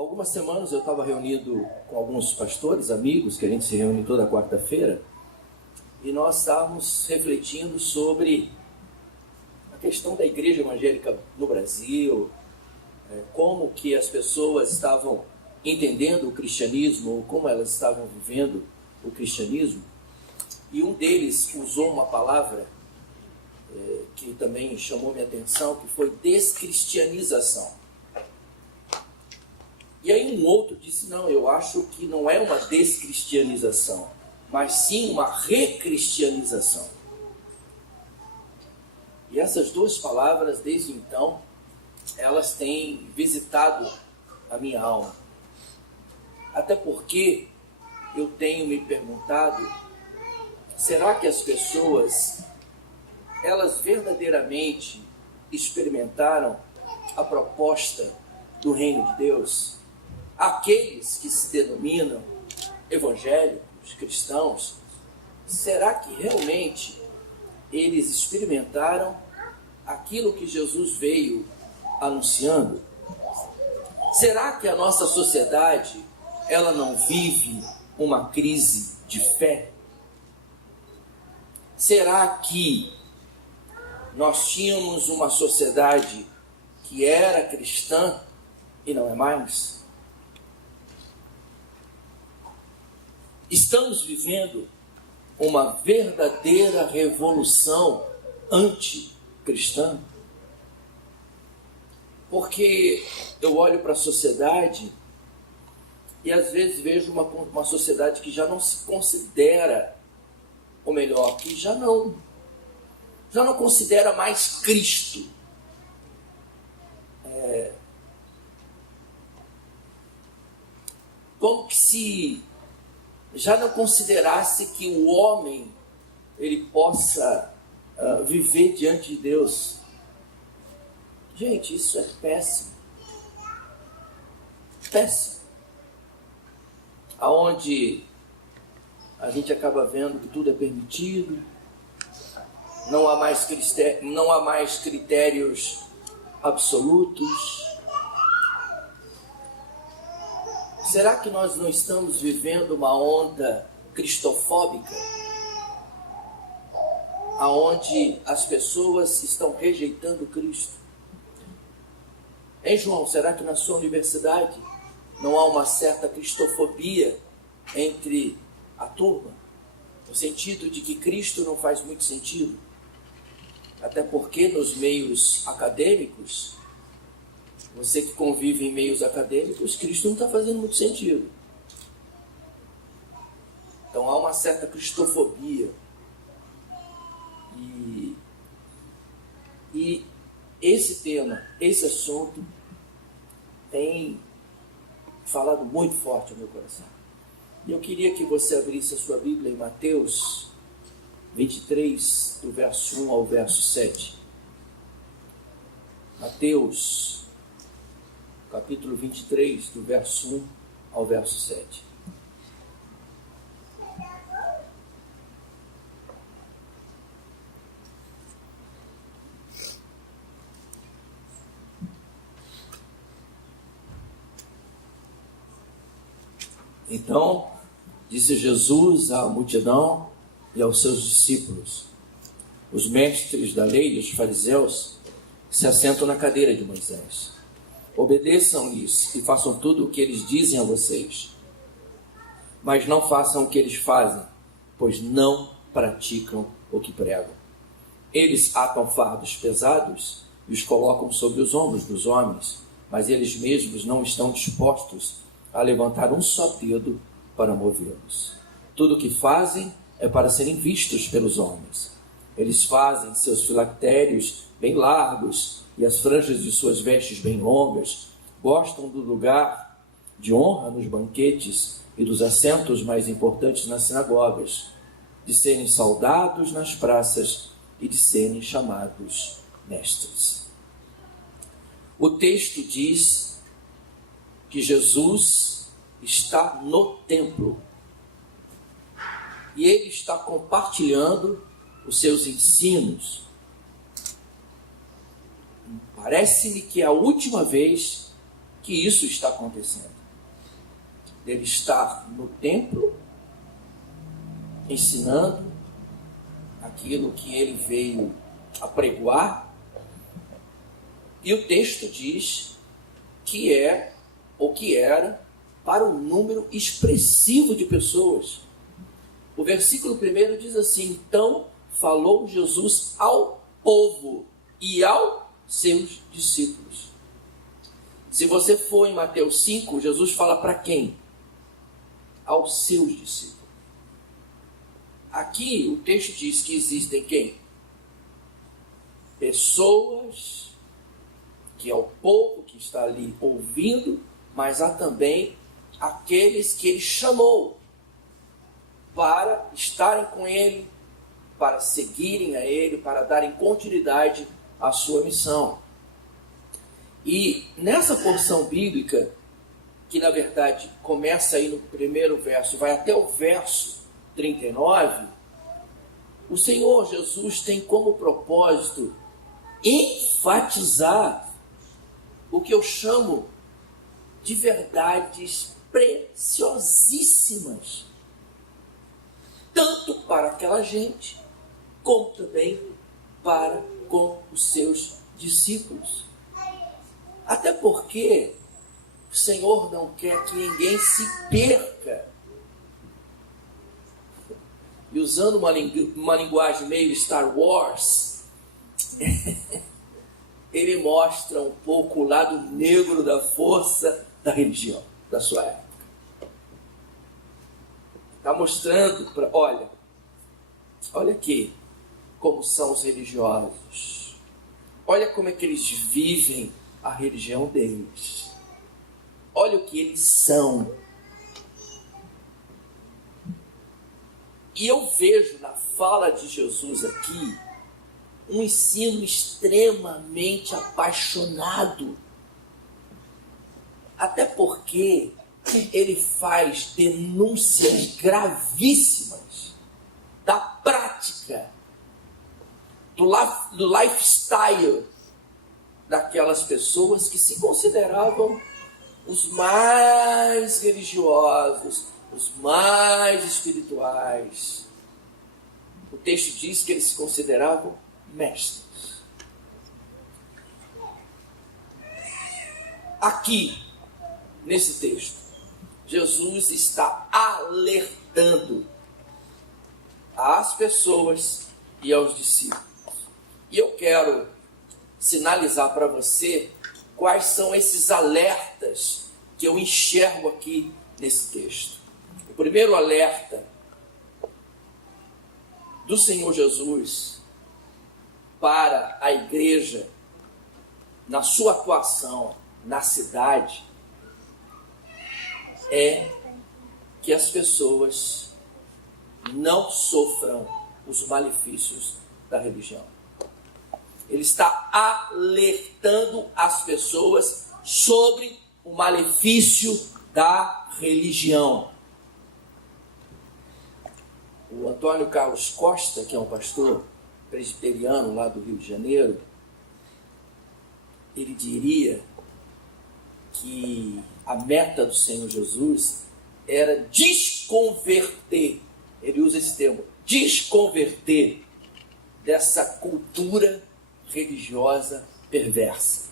algumas semanas eu estava reunido com alguns pastores, amigos, que a gente se reúne toda quarta-feira, e nós estávamos refletindo sobre a questão da igreja evangélica no Brasil, como que as pessoas estavam entendendo o cristianismo, como elas estavam vivendo o cristianismo, e um deles usou uma palavra que também chamou minha atenção, que foi descristianização. E aí um outro disse, não, eu acho que não é uma descristianização, mas sim uma recristianização. E essas duas palavras, desde então, elas têm visitado a minha alma. Até porque eu tenho me perguntado, será que as pessoas, elas verdadeiramente experimentaram a proposta do reino de Deus? Aqueles que se denominam evangélicos, cristãos, será que realmente eles experimentaram aquilo que Jesus veio anunciando? Será que a nossa sociedade, ela não vive uma crise de fé? Será que nós tínhamos uma sociedade que era cristã e não é mais? Estamos vivendo uma verdadeira revolução anticristã? Porque eu olho para a sociedade e às vezes vejo uma sociedade que já não se considera, ou melhor, que já não considera mais Cristo. Como que se já não considerasse que o homem ele possa viver diante de Deus. Gente, isso é péssimo. Péssimo. Aonde a gente acaba vendo que tudo é permitido, não há mais critérios absolutos. Será que nós não estamos vivendo uma onda cristofóbica? Aonde as pessoas estão rejeitando Cristo? Hein, João, será que na sua universidade não há uma certa cristofobia entre a turma? No sentido de que Cristo não faz muito sentido? Até porque nos meios acadêmicos, você que convive em meios acadêmicos, Cristo não está fazendo muito sentido. Então há uma certa cristofobia. E esse tema, esse assunto, tem falado muito forte ao meu coração. E eu queria que você abrisse a sua Bíblia em Mateus 23, do verso 1 ao verso 7. Mateus, capítulo 23, do verso 1 ao verso 7. Então, disse Jesus à multidão e aos seus discípulos: os mestres da lei e os fariseus se assentam na cadeira de Moisés. Obedeçam-lhes e façam tudo o que eles dizem a vocês. Mas não façam o que eles fazem, pois não praticam o que pregam. Eles atam fardos pesados e os colocam sobre os ombros dos homens, mas eles mesmos não estão dispostos a levantar um só dedo para movê-los. Tudo o que fazem é para serem vistos pelos homens. Eles fazem seus filactérios bem largos e as franjas de suas vestes bem longas, gostam do lugar de honra nos banquetes e dos assentos mais importantes nas sinagogas, de serem saudados nas praças e de serem chamados mestres. O texto diz que Jesus está no templo e ele está compartilhando os seus ensinos. Parece-me que é a última vez que isso está acontecendo. Ele está no templo, ensinando aquilo que ele veio apregoar, e o texto diz que é, ou que era, para um número expressivo de pessoas. O versículo 1 diz assim: então falou Jesus ao povo e aos seus discípulos. Se você for em Mateus 5, Jesus fala para quem? Aos seus discípulos. Aqui o texto diz que existem quem? Pessoas, que é o povo que está ali ouvindo, mas há também aqueles que ele chamou para estarem com ele, para seguirem a ele, para darem continuidade à sua missão. E nessa porção bíblica, que na verdade começa aí no primeiro verso, vai até o verso 39, o Senhor Jesus tem como propósito enfatizar o que eu chamo de verdades preciosíssimas, tanto para aquela gente, como também para com os seus discípulos. Até porque o Senhor não quer que ninguém se perca. E usando uma linguagem meio Star Wars, ele mostra um pouco o lado negro da força da religião, da sua época. Está mostrando, olha aqui como são os religiosos. Olha como é que eles vivem a religião deles. Olha o que eles são. E eu vejo na fala de Jesus aqui um ensino extremamente apaixonado. Até porque ele faz denúncias gravíssimas da prática, do lifestyle daquelas pessoas que se consideravam os mais religiosos, os mais espirituais. O texto diz que eles se consideravam mestres. Aqui, nesse texto, Jesus está alertando às pessoas e aos discípulos. E eu quero sinalizar para você quais são esses alertas que eu enxergo aqui nesse texto. O primeiro alerta do Senhor Jesus para a igreja, na sua atuação na cidade, é que as pessoas não sofram os malefícios da religião. Ele está alertando as pessoas sobre o malefício da religião. O Antônio Carlos Costa, que é um pastor presbiteriano lá do Rio de Janeiro, ele diria que a meta do Senhor Jesus era desconverter, ele usa esse termo, desconverter dessa cultura religiosa perversa.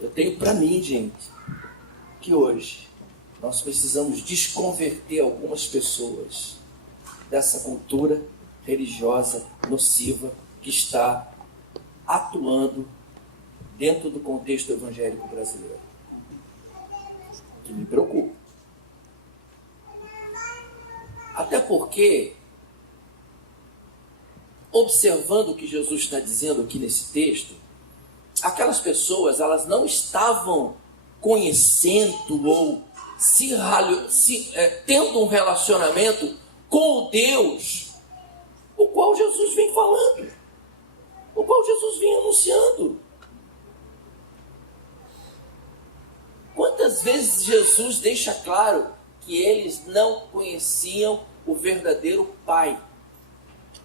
Eu tenho para mim, gente, que hoje nós precisamos desconverter algumas pessoas dessa cultura religiosa nociva que está atuando dentro do contexto evangélico brasileiro, que me preocupa. Até porque, observando o que Jesus está dizendo aqui nesse texto, aquelas pessoas, elas não estavam conhecendo ou tendo um relacionamento com o Deus o qual Jesus vem falando, o qual Jesus vem anunciando. Quantas vezes Jesus deixa claro que eles não conheciam o verdadeiro Pai,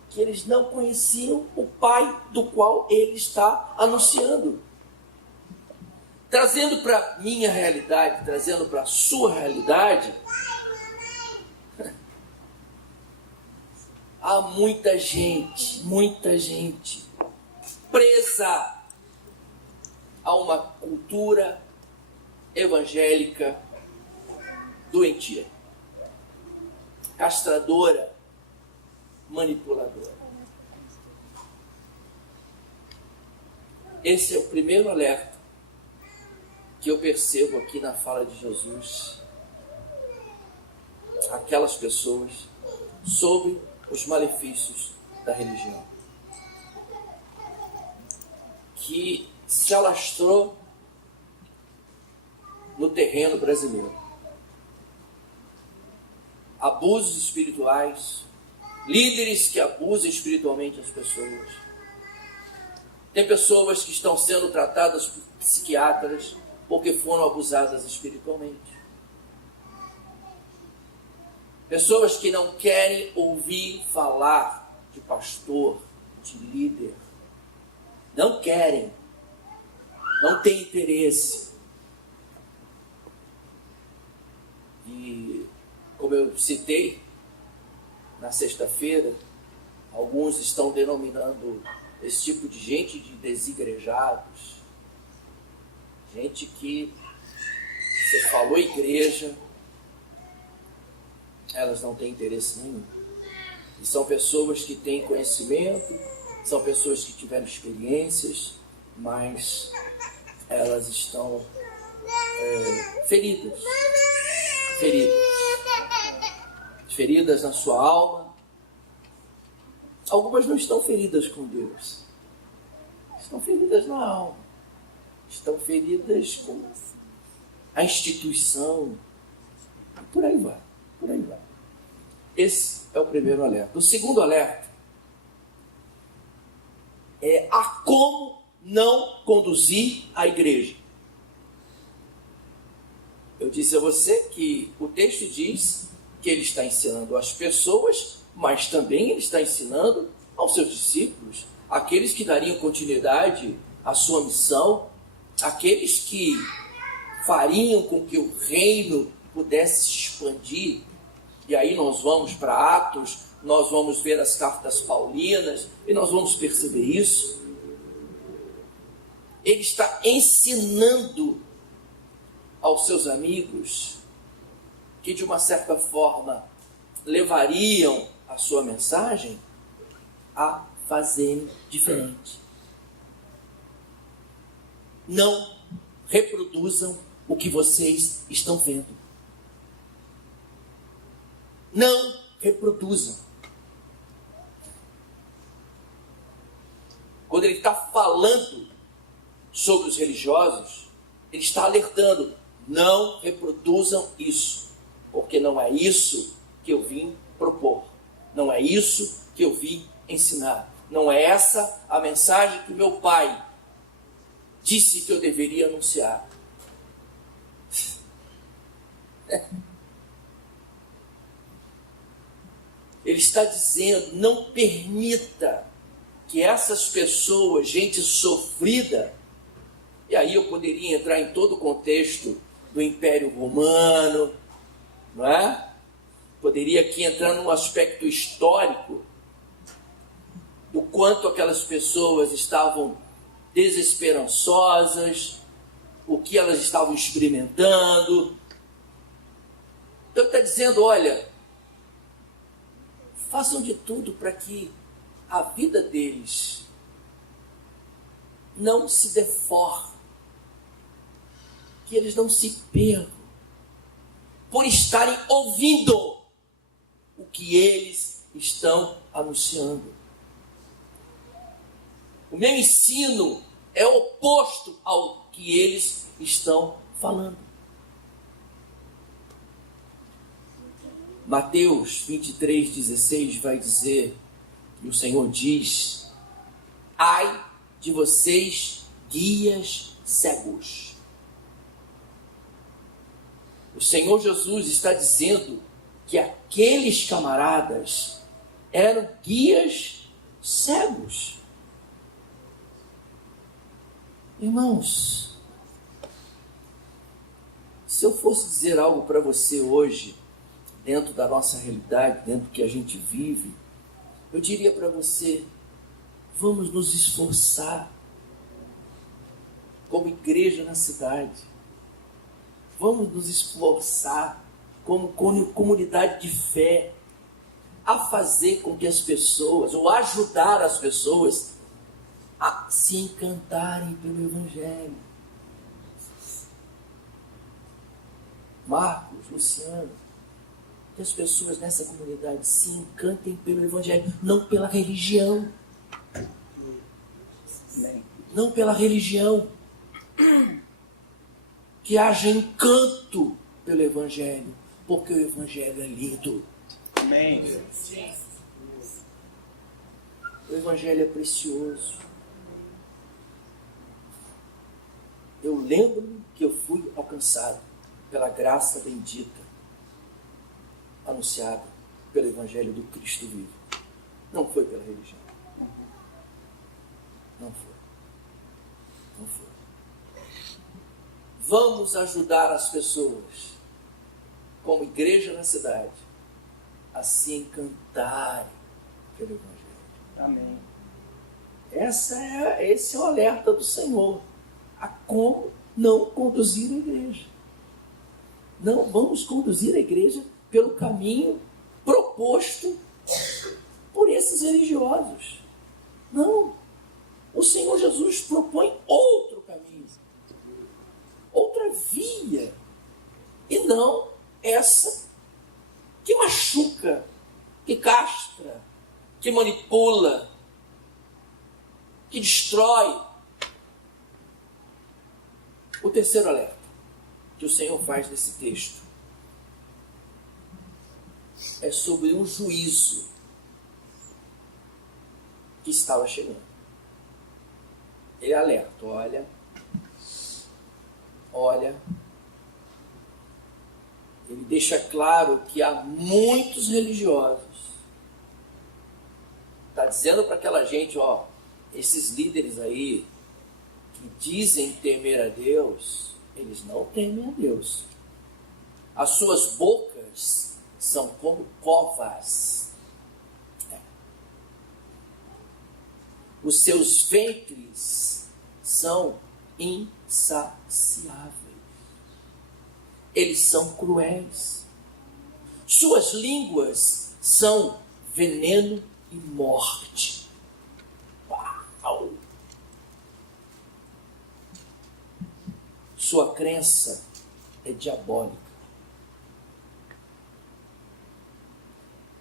que eles não conheciam o Pai do qual ele está anunciando. Trazendo para minha realidade, trazendo para a sua realidade, há muita gente presa a uma cultura evangélica doentia, castradora, manipuladora. Esse é o primeiro alerta que eu percebo aqui na fala de Jesus. Aquelas pessoas sobre os malefícios da religião, que se alastrou no terreno brasileiro. Abusos espirituais, líderes que abusam espiritualmente as pessoas. Tem pessoas que estão sendo tratadas por psiquiatras porque foram abusadas espiritualmente. Pessoas que não querem ouvir falar de pastor, de líder. Não querem. Não têm interesse. E, como eu citei na sexta-feira, alguns estão denominando esse tipo de gente de desigrejados. Gente que você falou igreja, elas não têm interesse nenhum. E são pessoas que têm conhecimento, são pessoas que tiveram experiências, mas elas estão feridas na sua alma. Algumas não estão feridas com Deus, estão feridas na alma, estão feridas com a instituição, e por aí vai. Esse é o primeiro alerta. O segundo alerta é a como não conduzir a igreja. Eu disse a você que o texto diz que ele está ensinando às pessoas, mas também ele está ensinando aos seus discípulos, aqueles que dariam continuidade à sua missão, aqueles que fariam com que o reino pudesse se expandir. E aí nós vamos para Atos, nós vamos ver as cartas paulinas e nós vamos perceber isso. Ele está ensinando aos seus amigos que de uma certa forma levariam a sua mensagem a fazerem diferente. Não reproduzam o que vocês estão vendo. Não reproduzam. Quando ele está falando sobre os religiosos, ele está alertando: não reproduzam isso, porque não é isso que eu vim propor, não é isso que eu vim ensinar, não é essa a mensagem que o meu pai disse que eu deveria anunciar. Ele está dizendo: não permita que essas pessoas, gente sofrida, e aí eu poderia entrar em todo o contexto do Império Romano, não é? Poderia aqui entrar num aspecto histórico do quanto aquelas pessoas estavam desesperançosas, o que elas estavam experimentando. Então ele está dizendo: olha, façam de tudo para que a vida deles não se deforme, que eles não se percam por estarem ouvindo o que eles estão anunciando. O meu ensino é oposto ao que eles estão falando. Mateus 23:16 vai dizer, e o Senhor diz: ai de vocês, guias cegos. O Senhor Jesus está dizendo que aqueles camaradas eram guias cegos. Irmãos, Se eu fosse dizer algo para você hoje, dentro da nossa realidade, dentro do que a gente vive, eu diria para você, vamos nos esforçar como igreja na cidade. Vamos nos esforçar como comunidade de fé a fazer com que as pessoas, ou ajudar as pessoas a se encantarem pelo Evangelho. Marcos, Luciano, que as pessoas nessa comunidade se encantem pelo Evangelho, não pela religião. Não pela religião. Que haja encanto pelo Evangelho, porque o Evangelho é lindo. Amém. O Evangelho é precioso. Eu lembro que eu fui alcançado pela graça bendita anunciada pelo Evangelho do Cristo vivo. Não foi pela religião. Não foi. Não foi. Vamos ajudar as pessoas, como igreja na cidade, a se encantarem pelo Evangelho. Amém. Esse é o alerta do Senhor a como não conduzir a igreja. Não vamos conduzir a igreja pelo caminho proposto por esses religiosos. Não. O Senhor Jesus propõe outro caminho, outra via, e não essa que machuca, que castra, que manipula, que destrói. O terceiro alerta que o Senhor faz nesse texto é sobre um juízo que estava chegando. Ele alerta, olha, ele deixa claro que há muitos religiosos. Está dizendo para aquela gente, esses líderes aí que dizem temer a Deus, eles não temem a Deus. As suas bocas são como covas. Os seus ventres são insaciáveis. Eles são cruéis. Suas línguas são veneno e morte. Uau! Sua crença é diabólica.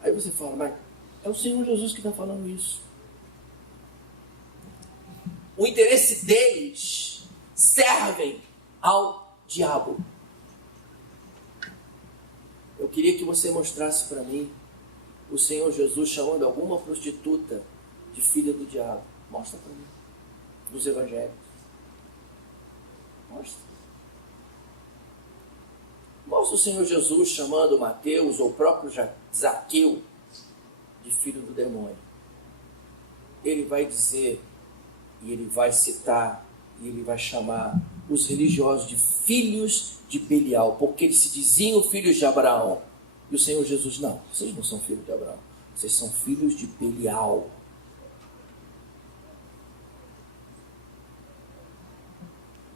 Aí você fala, mas é o Senhor Jesus que está falando isso. O interesse deles servem ao diabo. Eu queria que você mostrasse para mim o Senhor Jesus chamando alguma prostituta de filha do diabo. Mostra para mim. Nos evangelhos. Mostra. Mostra o Senhor Jesus chamando Mateus ou o próprio Zaqueu de filho do demônio. Ele vai dizer, e ele vai citar, e ele vai chamar os religiosos de filhos de Belial, porque eles se diziam filhos de Abraão. E o Senhor Jesus, não, vocês não são filhos de Abraão, vocês são filhos de Belial.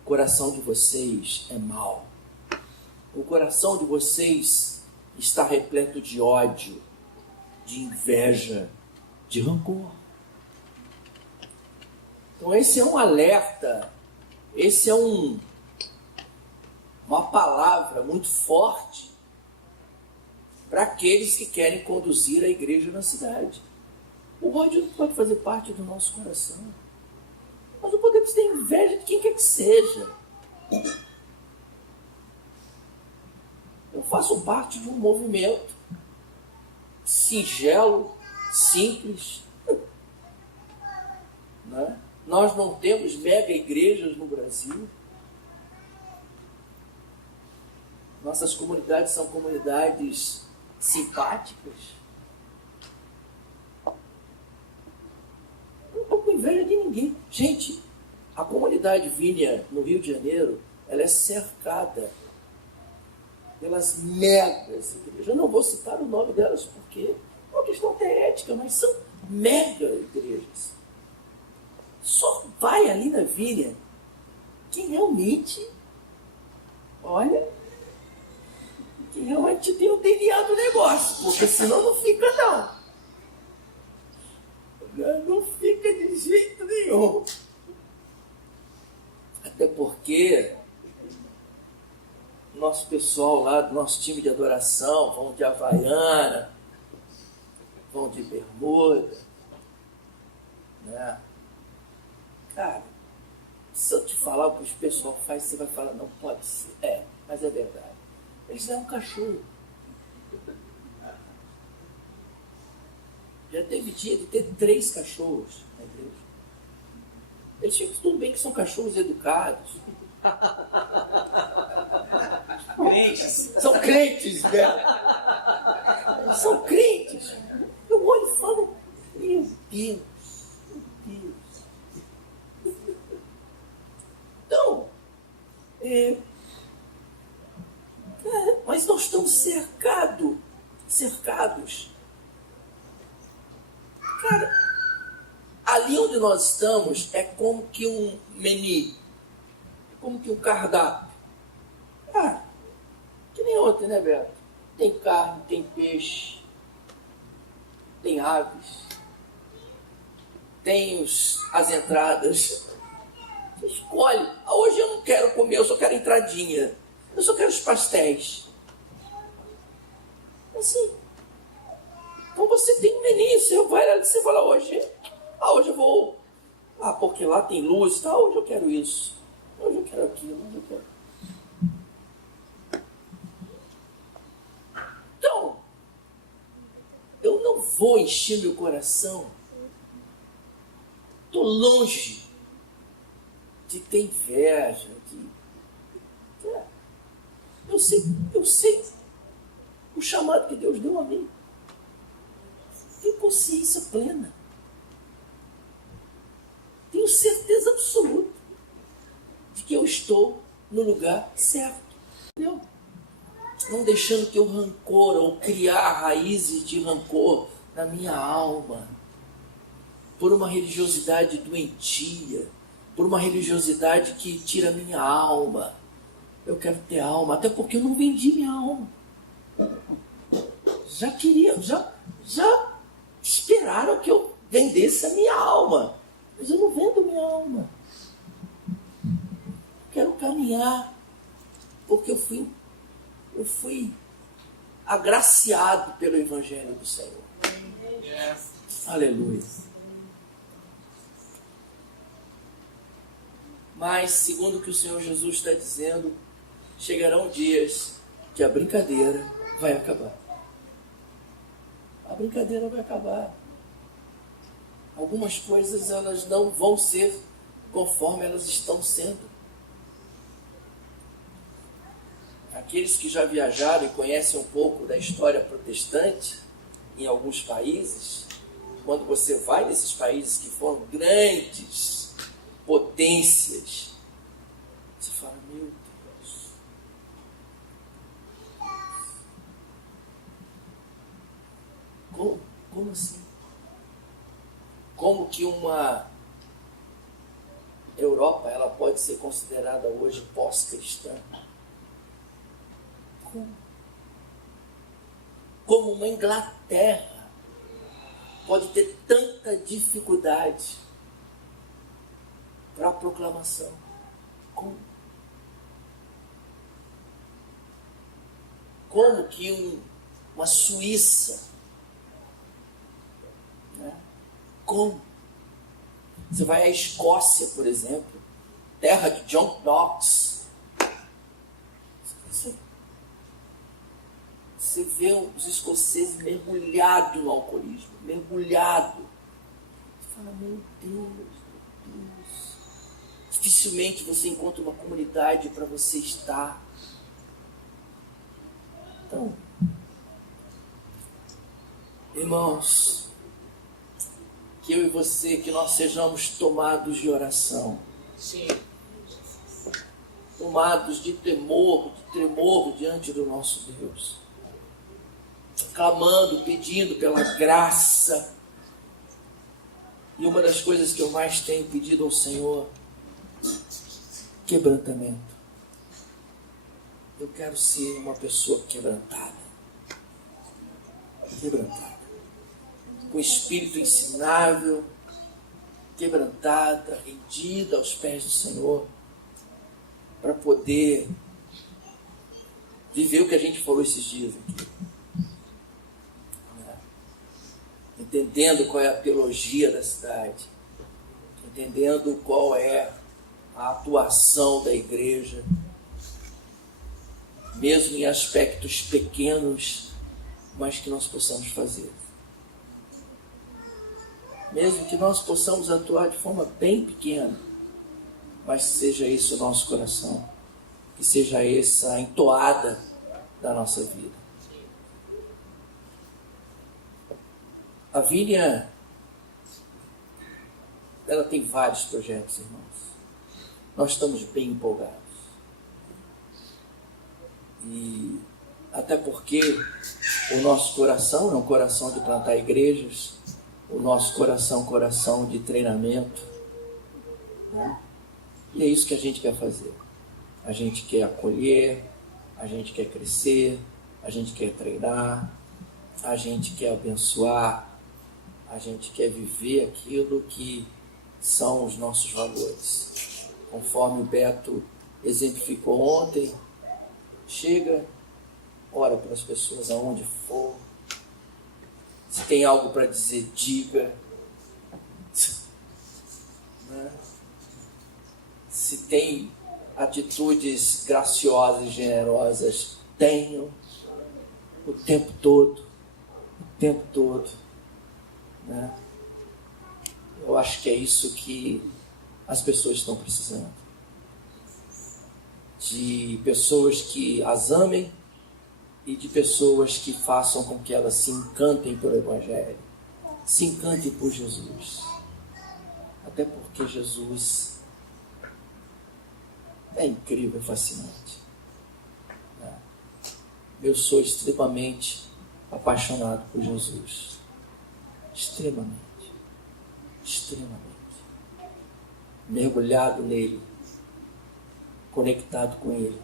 O coração de vocês é mau. O coração de vocês está repleto de ódio, de inveja, de rancor. Então esse é um alerta, esse é uma palavra muito forte para aqueles que querem conduzir a igreja na cidade. O ódio não pode fazer parte do nosso coração. Nós não podemos ter inveja de quem quer que seja. Eu faço parte de um movimento singelo, simples, né? Nós não temos mega igrejas no Brasil. Nossas comunidades são comunidades simpáticas. Não estou com inveja de ninguém. Gente, a comunidade Vinha no Rio de Janeiro, ela é cercada pelas megas igrejas. Eu não vou citar o nome delas porque é uma questão até ética, mas são mega igrejas. Só vai ali na Vineyard quem realmente, olha, quem realmente tem o DNA do negócio, porque senão não fica não. Não fica de jeito nenhum. Até porque nosso pessoal lá do nosso time de adoração vão de Havaiana, vão de bermuda, né? Cara, se eu te falar o que o pessoal faz, você vai falar, não pode ser. É, mas é verdade. Eles levam um cachorro. Já teve dia de ter 3 cachorros na igreja. Eles ficam tudo bem que são cachorros educados. Crentes. São crentes, né? São crentes. Eu olho e falo, meu Deus, meu Deus. Então, mas nós estamos cercados. Cara, ali onde nós estamos é como que um menu, como que um cardápio. Que nem ontem, né, Beto? Tem carne, tem peixe, tem aves, tem as entradas. Você escolhe. Hoje eu não quero comer, eu só quero entradinha. Eu só quero os pastéis. Assim. Então você tem um menu, você vai lá e você fala, hoje eu vou. Porque lá tem luz, tá? Hoje eu quero isso. Hoje eu quero aquilo, hoje eu quero. Então, eu não vou encher meu coração. Estou longe de ter inveja, Eu sei o chamado que Deus deu a mim. Tenho consciência plena. Tenho certeza absoluta de que eu estou no lugar certo. Entendeu? Não deixando que o rancor ou criar raízes de rancor na minha alma, por uma religiosidade doentia, por uma religiosidade que tira a minha alma. Eu quero ter alma, até porque eu não vendi minha alma. Já esperaram que eu vendesse a minha alma, mas eu não vendo minha alma. Quero caminhar, porque eu fui agraciado pelo Evangelho do Senhor. Yes. Aleluia. Mas, segundo o que o Senhor Jesus está dizendo, chegarão dias que a brincadeira vai acabar. A brincadeira vai acabar. Algumas coisas elas não vão ser conforme elas estão sendo. Aqueles que já viajaram e conhecem um pouco da história protestante em alguns países, quando você vai nesses países que foram grandes potências, você fala, meu Deus. Como assim? Como que uma Europa ela pode ser considerada hoje pós-cristã? Como uma Inglaterra pode ter tanta dificuldade para a proclamação? Como que uma Suíça, né? Como? Você vai à Escócia, por exemplo, terra de John Knox. Você vê os escoceses mergulhados no alcoolismo, mergulhado. Você fala, meu Deus. Dificilmente você encontra uma comunidade para você estar. Então, irmãos, que eu e você, que nós sejamos tomados de oração. Sim. tomados de temor, de tremor diante do nosso Deus, clamando, pedindo pela graça. E uma das coisas que eu mais tenho pedido ao Senhor, quebrantamento. Eu quero ser uma pessoa quebrantada, com espírito ensinável, quebrantada, rendida aos pés do Senhor, para poder viver o que a gente falou esses dias aqui. Entendendo qual é a teologia da cidade, entendendo qual é a atuação da igreja, mesmo em aspectos pequenos, mas que nós possamos fazer. Mesmo que nós possamos atuar de forma bem pequena, mas que seja esse o nosso coração, que seja essa a entoada da nossa vida. A Vínia, ela tem vários projetos, irmãos. Nós estamos bem empolgados. E até porque o nosso coração é um coração de plantar igrejas, o nosso coração é um coração de treinamento, né? E é isso que a gente quer fazer. A gente quer acolher, a gente quer crescer, a gente quer treinar, a gente quer abençoar, a gente quer viver aquilo que são os nossos valores. Conforme o Beto exemplificou ontem, chega, ora para as pessoas aonde for, se tem algo para dizer, diga, né? Se tem atitudes graciosas e generosas, tenham, o tempo todo, né? Eu acho que é isso que as pessoas estão precisando, de pessoas que as amem e de pessoas que façam com que elas se encantem pelo Evangelho, se encantem por Jesus, até porque Jesus é incrível, fascinante, né? Eu sou extremamente apaixonado por Jesus, extremamente, mergulhado nele, conectado com ele.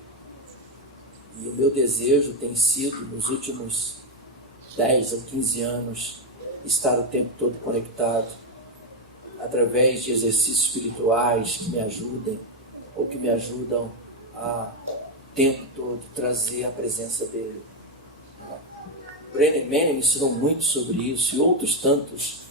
E o meu desejo tem sido, nos últimos 10 ou 15 anos, estar o tempo todo conectado, através de exercícios espirituais que me ajudem, ou que me ajudam a, o tempo todo, trazer a presença dele. Brennan Manning me ensinou muito sobre isso, e outros tantos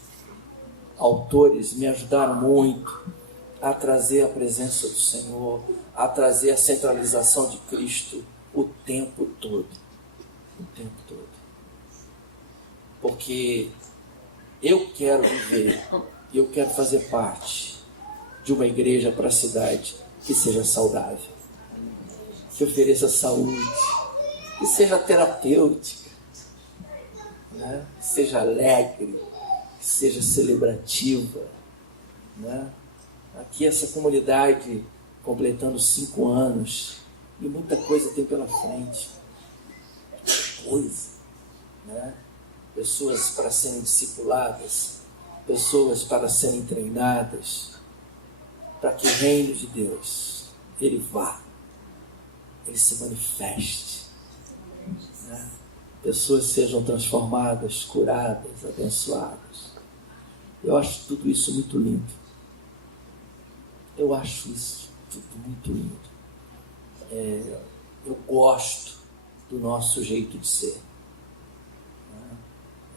autores me ajudaram muito a trazer a presença do Senhor, a trazer a centralização de Cristo o tempo todo. Porque eu quero viver, eu quero fazer parte de uma igreja para a cidade que seja saudável, que ofereça saúde, que seja terapêutica, né? Que seja alegre, que seja celebrativa, né? Aqui essa comunidade completando 5 anos, e muita coisa tem pela frente, né? Pessoas para serem discipuladas, pessoas para serem treinadas, para que o reino de Deus, ele vá, ele se manifeste, né? Pessoas sejam transformadas, curadas, abençoadas. Eu acho tudo isso muito lindo. Eu acho isso tudo muito lindo. Eu gosto do nosso jeito de ser.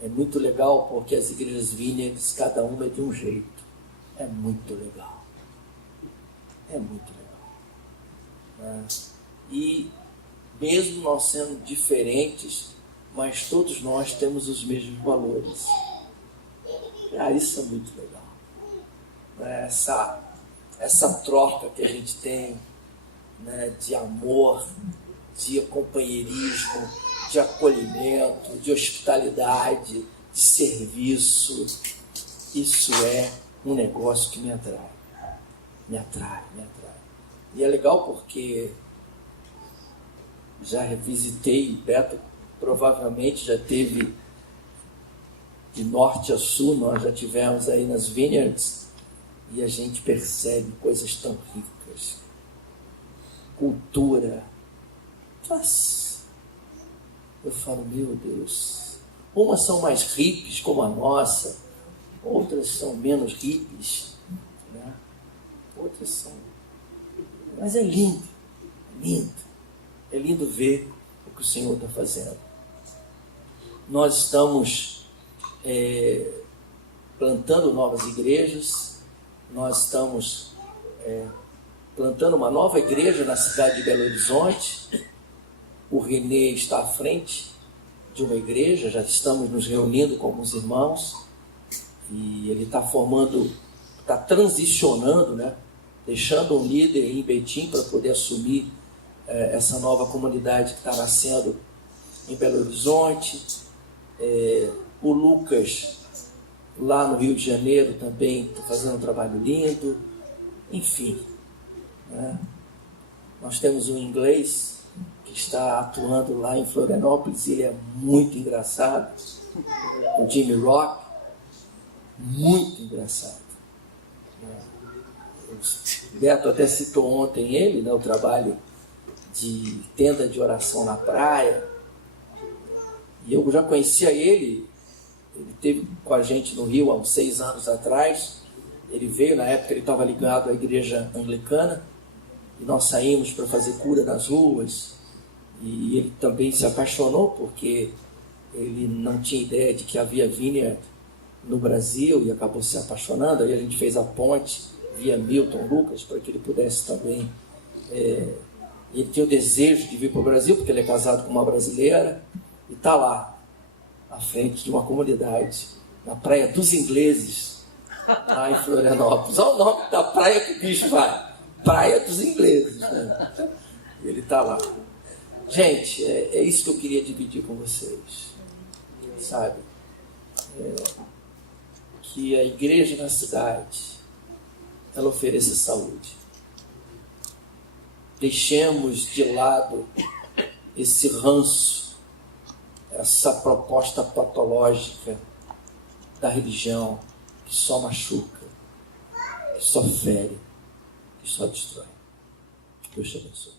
É muito legal porque as igrejas vineyards, cada uma é de um jeito. É muito legal. E mesmo nós sendo diferentes, mas todos nós temos os mesmos valores. Isso é muito legal. Essa troca que a gente tem, né, de amor, de companheirismo, de acolhimento, de hospitalidade, de serviço, isso é um negócio que me atrai. E é legal porque já revisitei, Beto provavelmente já teve de norte a sul, nós já tivemos aí nas vineyards, e a gente percebe coisas tão ricas, cultura. Mas eu falo, meu Deus, umas são mais hippies como a nossa, outras são menos hippies, né? Outras são... Mas é lindo, lindo. É lindo ver o que o Senhor está fazendo. Nós estamos plantando novas igrejas, nós estamos plantando uma nova igreja na cidade de Belo Horizonte. O Renê está à frente de uma igreja, já estamos nos reunindo com alguns irmãos, e ele está formando, está transicionando, né? Deixando um líder em Betim para poder assumir essa nova comunidade que está nascendo em Belo Horizonte. O Lucas, lá no Rio de Janeiro, também está fazendo um trabalho lindo. Enfim, né? Nós temos um inglês que está atuando lá em Florianópolis, e ele é muito engraçado, o Jimmy Rock, muito engraçado. O Beto até citou ontem ele, né, o trabalho de tenda de oração na praia, e eu já conhecia ele esteve com a gente no Rio há uns 6 anos atrás. Ele veio, na época ele estava ligado à igreja anglicana, e nós saímos para fazer cura nas ruas, e ele também se apaixonou, porque ele não tinha ideia de que havia vineyard no Brasil, e acabou se apaixonando. Aí a gente fez a ponte via Milton Lucas, para que ele pudesse também... Ele tinha o desejo de vir para o Brasil, porque ele é casado com uma brasileira, e está lá, à frente de uma comunidade, na Praia dos Ingleses, lá em Florianópolis. Olha o nome da praia que o bicho vai, Praia dos Ingleses, né? Ele está lá. Gente, é isso que eu queria dividir com vocês, sabe? Que a igreja na cidade, ela ofereça saúde. Deixemos de lado esse ranço, essa proposta patológica da religião, que só machuca, que só fere, que só destrói. Deus te abençoe.